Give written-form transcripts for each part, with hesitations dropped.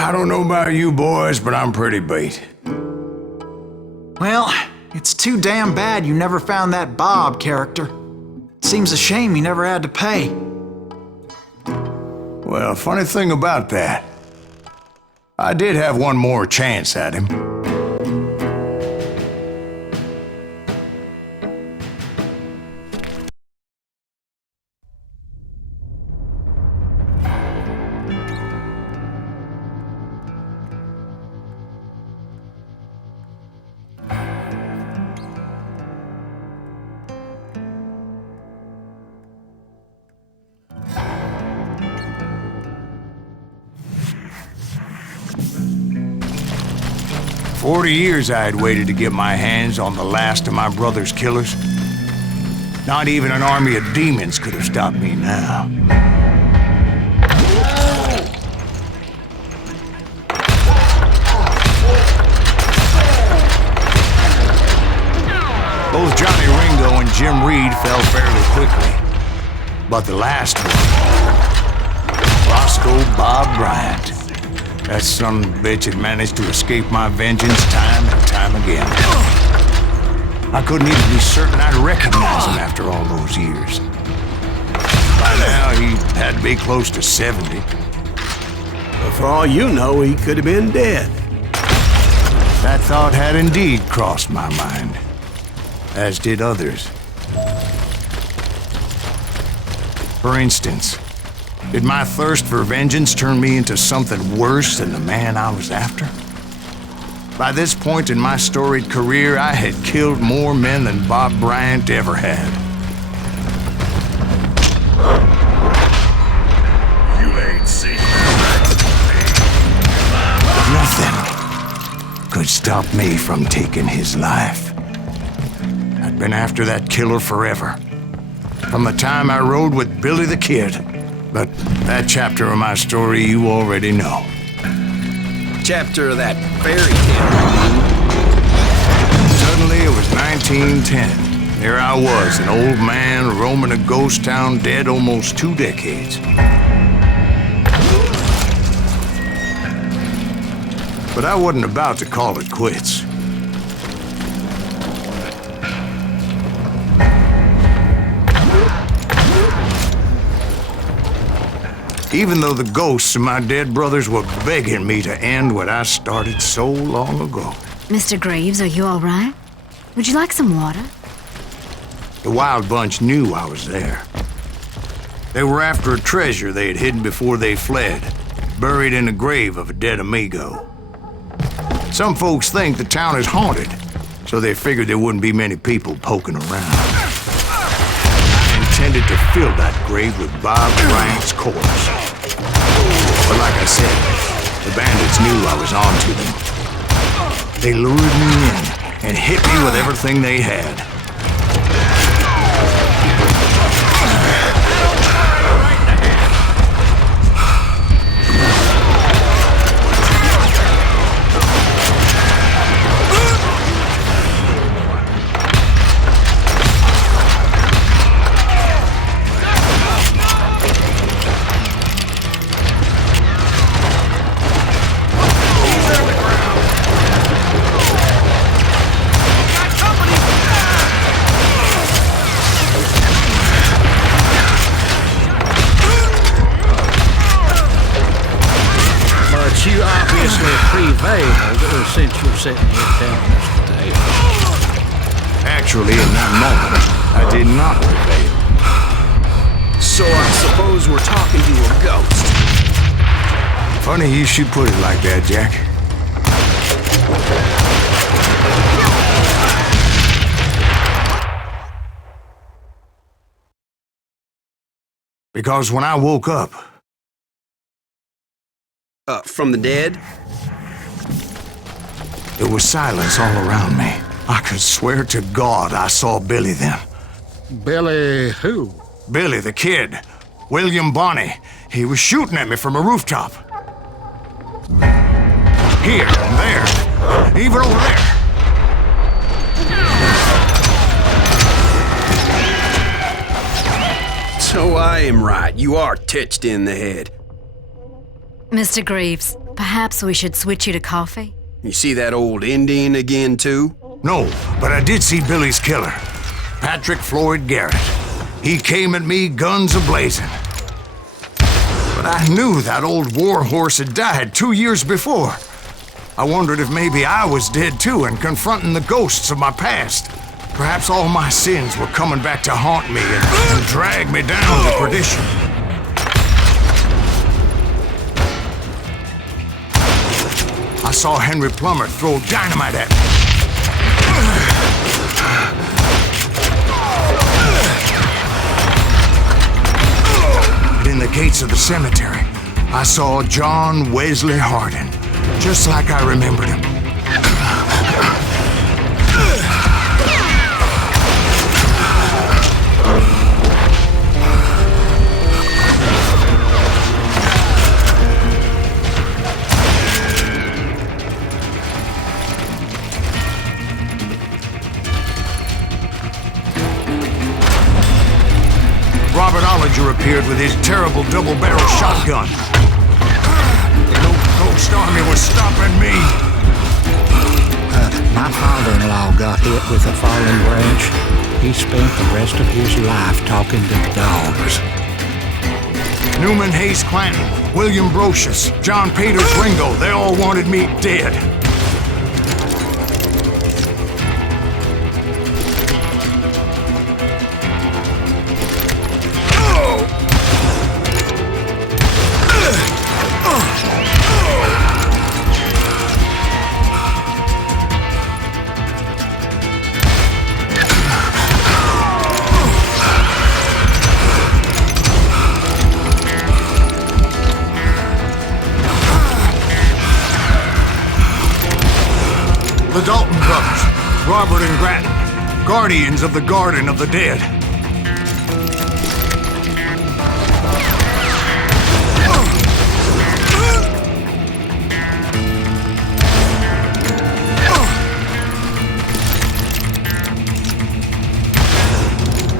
I don't know about you boys, but I'm pretty beat. Well, it's too damn bad you never found that Bob character. Seems a shame he never had to pay. Well, funny thing about that, I did have one more chance at him. "40 years I had waited to get my hands on the last of my brother's killers. Not even an army of demons could have stopped me now. Both Johnny Ringo and Jim Reed fell fairly quickly. But the last one, Roscoe Bob Bryant, that son of a bitch had managed to escape my vengeance time and time again. I couldn't even be certain I'd recognize him after all those years. By now, he had to be close to 70. But for all you know, he could have been dead. That thought had indeed crossed my mind, as did others. For instance, did my thirst for vengeance turn me into something worse than the man I was after? By this point in my storied career, I had killed more men than Bob Bryant ever had. You ain't seen Nothing could stop me from taking his life. I'd been after that killer forever, from the time I rode with Billy the Kid. But that chapter of my story you already know. Chapter of that fairy tale. Suddenly it was 1910. Here I was, an old man roaming a ghost town dead almost 2 decades. But I wasn't about to call it quits. Even though the ghosts of my dead brothers were begging me to end what I started so long ago. Mr. Graves, are you all right? Would you like some water? The Wild Bunch knew I was there. They were after a treasure they had hidden before they fled, buried in the grave of a dead amigo. Some folks think the town is haunted, so they figured there wouldn't be many people poking around. I intended to fill that grave with Bob Bryant's corpse. But like I said, the bandits knew I was on to them. They lured me in and hit me with everything they had. You obviously prevailed since you're sitting here telling us today. Actually, in that moment, I did not prevail. So I suppose we're talking to a ghost. Funny you should put it like that, Jack. Because when I woke up, From the dead? there was silence all around me. I could swear to God I saw Billy then. Billy who? Billy the Kid. William Bonney. He was shooting at me from a rooftop. Here and there. Even over there. So I am right. You are touched in the head. Mr. Graves, Perhaps we should switch you to coffee? You see that old Indian again, too? No, but I did see Billy's killer, Patrick Floyd Garrett. He came at me guns a-blazing. But I knew that old war horse had died 2 years before. I wondered if maybe I was dead too and confronting the ghosts of my past. Perhaps all my sins were coming back to haunt me and drag me down to perdition. I saw Henry Plummer throw dynamite at me. But in the gates of the cemetery, I saw John Wesley Hardin, just like I remembered him. Robert Ollinger appeared with his terrible double-barrel shotgun. No ghost army was stopping me. My father-in-law got hit with a falling branch. He spent the rest of his life talking to the dogs. Newman Hayes Clanton, William Brocious, John Peters Ringo, they all wanted me dead. The Dalton brothers, Robert and Grattan, guardians of the Garden of the Dead.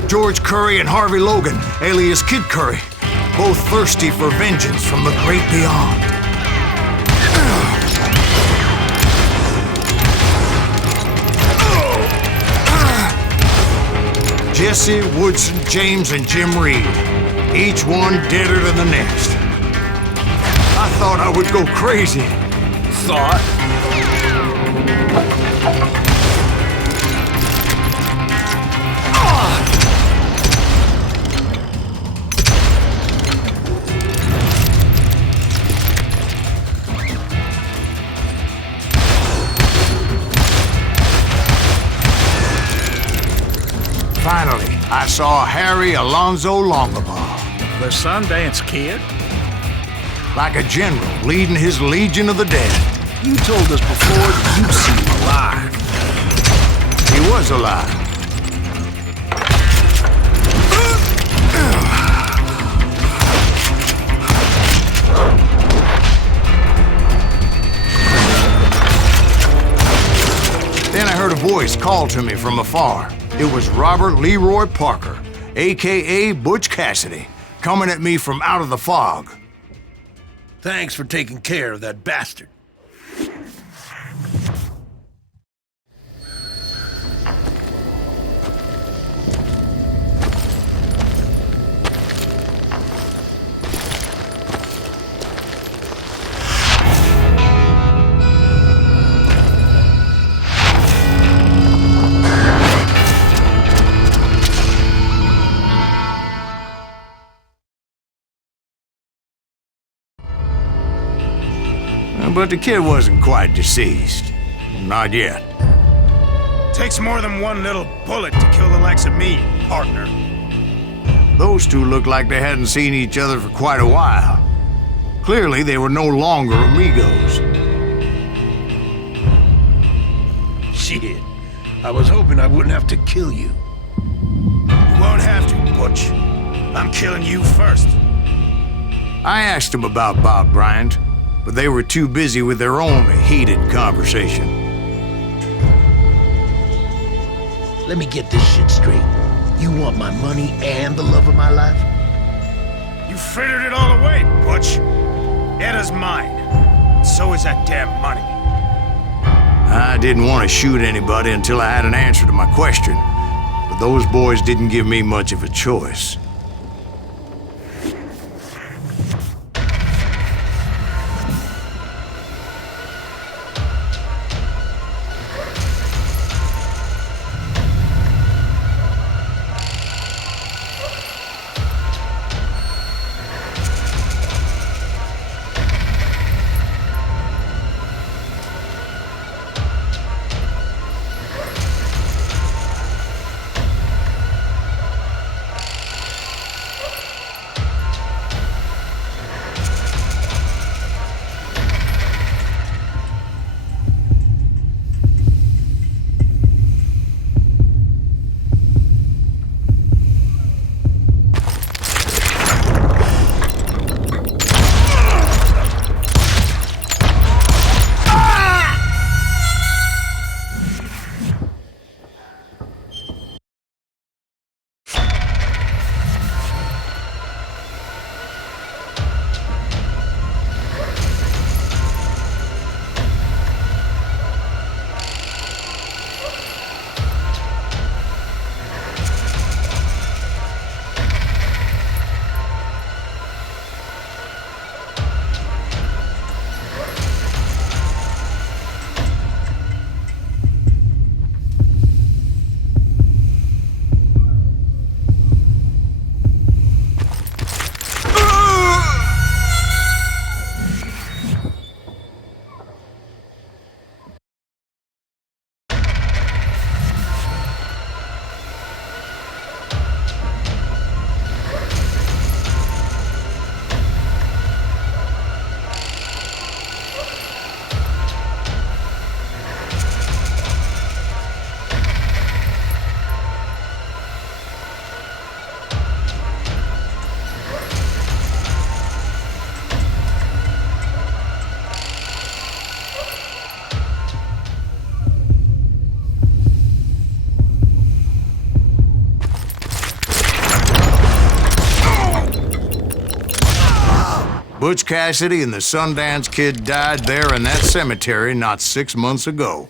George Curry and Harvey Logan, alias Kid Curry, both thirsty for vengeance from the great beyond. Jesse, Woodson, James, and Jim Reed. Each one deader than the next. I thought I would go crazy. Thought? Finally, I saw Harry Alonzo Longabaugh. The Sundance Kid? Like a general leading his legion of the dead. You told us before that you seen him alive. He was alive. Then I heard a voice call to me from afar. It was Robert Leroy Parker, a.k.a. Butch Cassidy, coming at me from out of the fog. Thanks for taking care of that bastard. But the kid wasn't quite deceased. Not yet. Takes more than one little bullet to kill the likes of me, partner. Those two looked like they hadn't seen each other for quite a while. Clearly, they were no longer amigos. Shit. I was hoping I wouldn't have to kill you. You won't have to, Butch. I'm killing you first. I asked them about Bob Bryant, but they were too busy with their own heated conversation. Let me get this shit straight. You want my money and the love of my life? You frittered it all away, Butch. Edda's mine. So is that damn money. I didn't want to shoot anybody until I had an answer to my question, but those boys didn't give me much of a choice. Butch Cassidy and the Sundance Kid died there in that cemetery not 6 months ago.